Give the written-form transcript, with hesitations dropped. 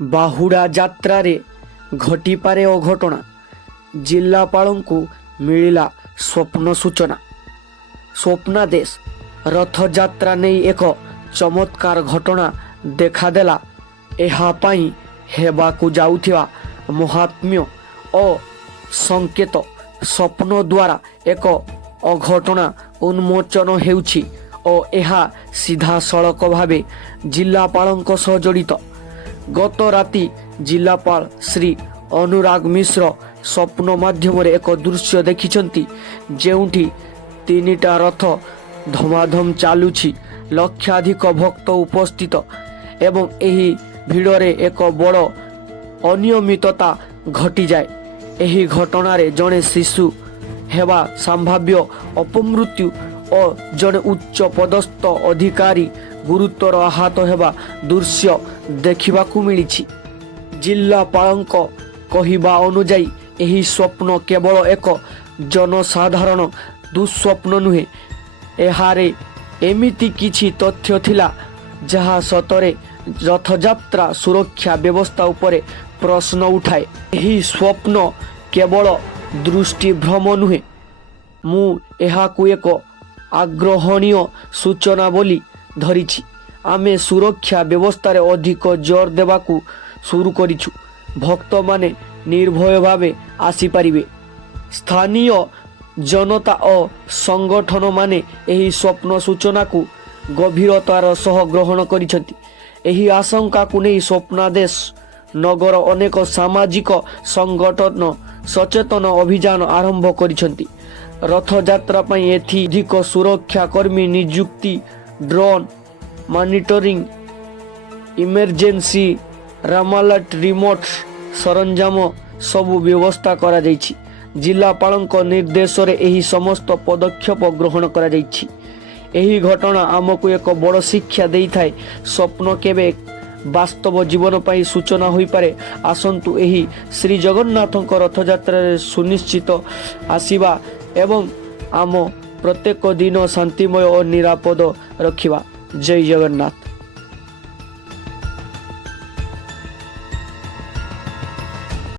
बाहुड़ा यात्रा रे घटी पारे अघटना जिल्लापालंकु मिलिला स्वप्न सूचना। स्वप्नादेश रथ यात्रा नहीं एक चमत्कार घटना देखादेला। एहापाई हेबाकु जाउथिबा महात्म्य और संकेत स्वप्न द्वारा एक अघटना उन्मोचन हेउछि और एहा सीधा सड़क भावे जिल्लापालंक सह जड़ित। गत राति जिल्लापाल श्री अनुराग मिश्र स्वप्न माध्यम एक दृश्य देखिछंती जेउठी तीनिटा रथ धमाधम चालुछि। लक्षाधिक भक्त उपस्थित एवं एही भिड़रे एक बड़ अनियमितता घटी जाए। एही घटनारे जड़े शिशु हेबा संभाव्य अपमृत्यु और जड़े उच्च पदस्थ अधिकारी गुरुतर आहत हेबा दृश्य देखिबाकू मिलिछि। जिल्लापालंक कहिबा अनुजाई एही स्वप्न केवल एक जनसाधारण दुस्वप्न नुहे। एहारे एमिति किछि तथ्य थिला जहा सतरे रथयात्रा सुरक्षा व्यवस्था उपरे प्रश्न उठाए। एही स्वप्न केवल दृष्टिभ्रम नुहे। मु एहाकू एक आग्रहणीय सूचना बोली धरिछि। आमे सुरक्षा व्यवस्था रे अधिक जोर देबाकू शुरू करिछु। भक्त माने निर्भय भावे आसी पारिबे। स्थानीय जनता और संगठन माने एही स्वप्न सूचना को गभीरतार सह ग्रहण करिसेंती। एही आशंका को नहीं स्वप्नादेश नगर अनेक सामाजिक संगठन सचेतन अभियान आरंभ करिसेंती। रथ यात्रा पई एथि अधिक सुरक्षा कर्मी नियुक्ति, ड्रोन मॉनिटरिंग, इमरजेंसी रामालट रिमोट सरंजाम सबु व्यवस्था करा जाइछि। जिल्लापालंक निर्देश रे एही समस्त पदक्षेप ग्रहण करा जाइछि। एही घटना आमको एक बड़ शिक्षा देई थाए। स्वप्न केबे वास्तव जीवन पाई सूचना होई पारे। आसंतु एही श्री जगन्नाथଙ୍କ रथयात्रा रे सुनिश्चित आसीबा एवं आम प्रत्येक दिन शांतिमय और निरापद रखिबा। जय जगन्नाथ।